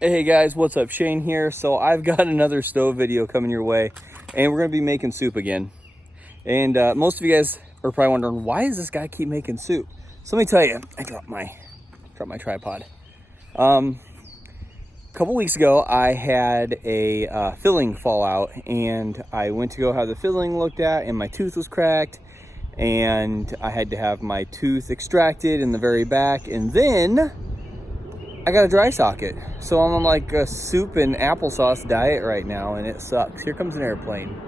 Hey guys, what's up? Shane here. So I've got another stove video coming your way, and we're gonna be making soup again. And most of you guys are probably wondering, why does this guy keep making soup? So let me tell you, I dropped my tripod. A couple weeks ago, I had a filling fall out, and I went to go have the filling looked at, and my tooth was cracked, and I had to have my tooth extracted in the very back, and then I got a dry socket. So I'm on like a soup and applesauce diet right now, and it sucks. Here comes an airplane.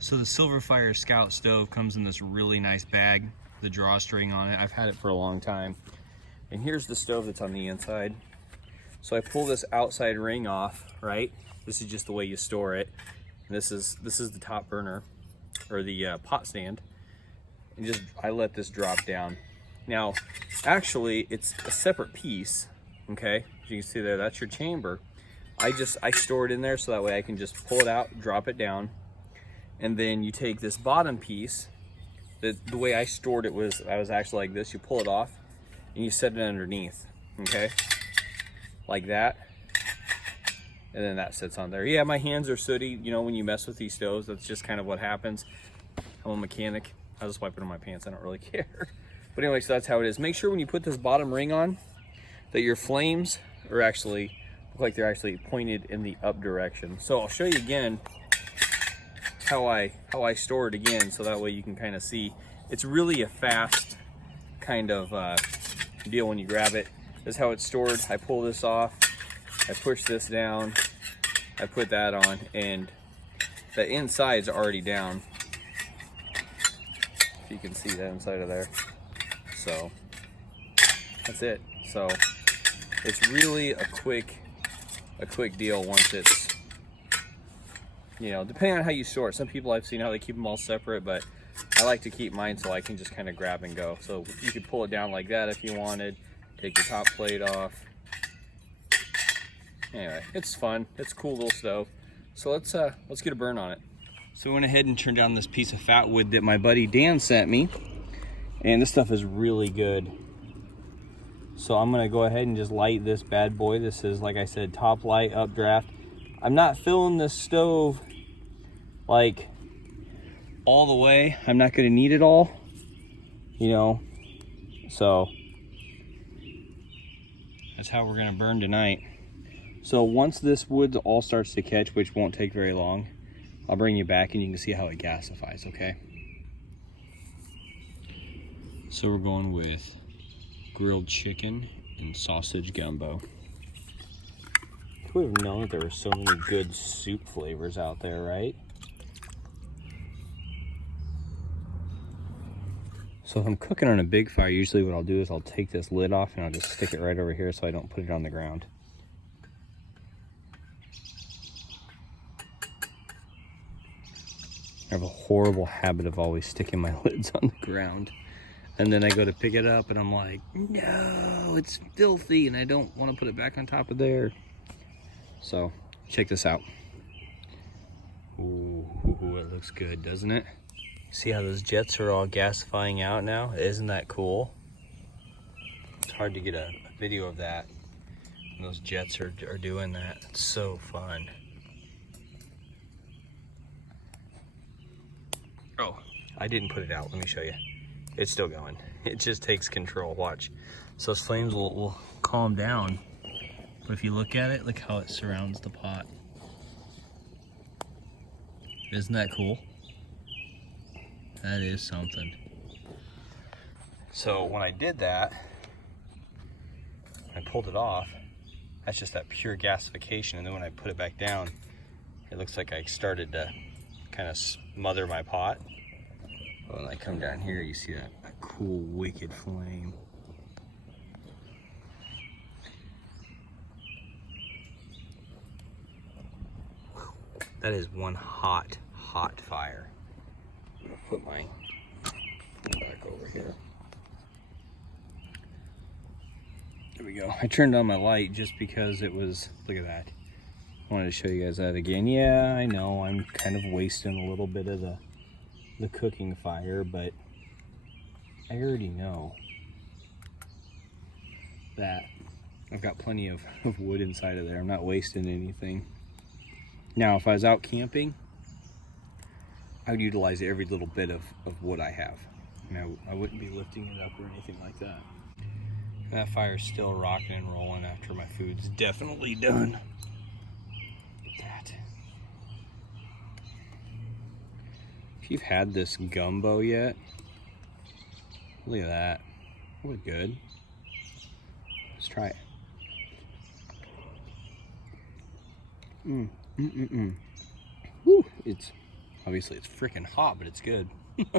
So the SilverFire Scout stove comes in this really nice bag, the drawstring on it. I've had it for a long time. And here's the stove that's on the inside. So I pull this outside ring off, right? This is just the way you store it. And this is the top burner, or the pot stand. And I let this drop down. Now, actually, it's a separate piece, okay? As you can see there, that's your chamber. I store it in there so that way I can just pull it out, drop it down, and then you take this bottom piece. The way I stored it was, I was actually like this. You pull it off, and you set it underneath, okay? Like that. And then that sits on there. Yeah, my hands are sooty. You know, when you mess with these stoves, that's just kind of what happens. I'm a mechanic. I just wipe it on my pants. I don't really care. But anyway, so that's how it is. Make sure when you put this bottom ring on that your flames are actually, look like they're actually pointed in the up direction. So I'll show you again how I store it again, so that way you can kind of see. It's really a fast kind of deal when you grab it. This is how it's stored. I pull this off, I push this down, I put that on, and the inside's already down. If you can see that inside of there. So that's it. So it's really a quick deal once it's, you know, depending on how you store it. Some people I've seen how they keep them all separate, but I like to keep mine so I can just kind of grab and go. So you could pull it down like that if you wanted, take your top plate off. Anyway, it's fun. It's a cool little stove. So let's get a burn on it. So I went ahead and turned down this piece of fat wood that my buddy Dan sent me. And this stuff is really good. So I'm gonna go ahead and just light this bad boy. This is, like I said, top light, updraft. I'm not filling this stove like all the way. I'm not gonna need it all, you know. So that's how we're gonna burn tonight. So once this wood all starts to catch, which won't take very long, I'll bring you back and you can see how it gasifies, okay? So we're going with grilled chicken and sausage gumbo. Who would have known that there were so many good soup flavors out there, right? So if I'm cooking on a big fire, usually what I'll do is I'll take this lid off and I'll just stick it right over here so I don't put it on the ground. I have a horrible habit of always sticking my lids on the ground. And then I go to pick it up and I'm like, no, it's filthy and I don't want to put it back on top of there. So check this out. Ooh, it looks good, doesn't it? See how those jets are all gasifying out now? Isn't that cool? It's hard to get a video of that. And those jets are doing that. It's so fun. Oh, I didn't put it out. Let me show you. It's still going. It just takes control. Watch. So those flames will calm down. But if you look at it, look how it surrounds the pot. Isn't that cool? That is something. So when I did that, I pulled it off. That's just that pure gasification. And then when I put it back down, it looks like I started to kind of smother my pot. When I come down here, you see that cool, wicked flame. That is one hot fire. I'm gonna put my back over here. There we go. I turned on my light just because it was, look at that. I wanted to show you guys that again. Yeah, I know I'm kind of wasting a little bit of the cooking fire, but I already know that I've got plenty of wood inside of there. I'm not wasting anything. Now, if I was out camping, I would utilize every little bit of wood I have. And I wouldn't be lifting it up or anything like that. That fire's still rocking and rolling after my food's definitely done. Look at that. If you've had this gumbo yet, look at that. That look good. Let's try it. Whew, it's obviously it's freaking hot, but it's good. Let's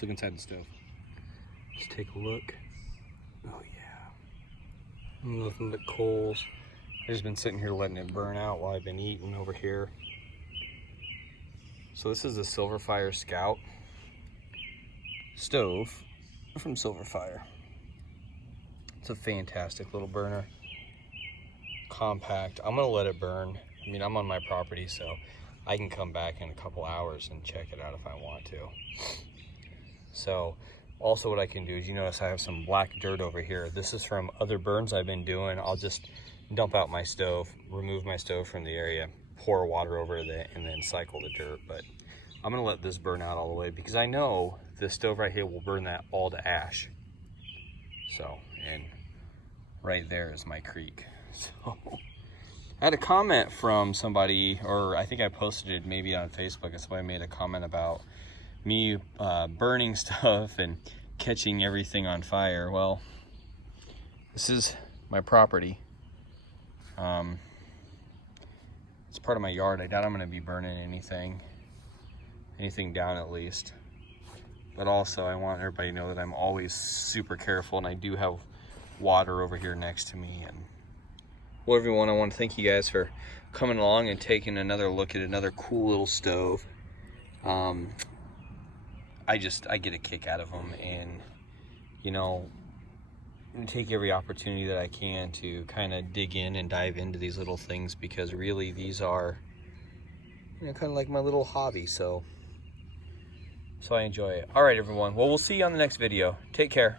look inside the stove. Just take a look. Oh yeah. Nothing but coals. I've just been sitting here letting it burn out while I've been eating over here. So this is the SilverFire Scout stove from SilverFire. It's a fantastic little burner. Compact. I'm gonna let it burn. I mean, I'm on my property, so I can come back in a couple hours and check it out if I want to. So also what I can do is, you notice I have some black dirt over here. This is from other burns I've been doing. I'll just dump out my stove, remove my stove from the area, pour water over it, and then cycle the dirt. But I'm gonna let this burn out all the way because I know this stove right here will burn that all to ash. So, and right there is my creek. So I had a comment from somebody, or I think I posted it maybe on Facebook, and somebody made a comment about me burning stuff and catching everything on fire. Well, this is my property. It's part of my yard. I doubt I'm gonna be burning anything down at least. But also I want everybody to know that I'm always super careful, and I do have water over here next to me. And well, everyone, I want to thank you guys for coming along and taking another look at another cool little stove. I get a kick out of them, and you know, take every opportunity that I can to kind of dig in and dive into these little things, because really these are, you know, kind of like my little hobby. So I enjoy it. All right, everyone. Well, we'll see you on the next video. Take care.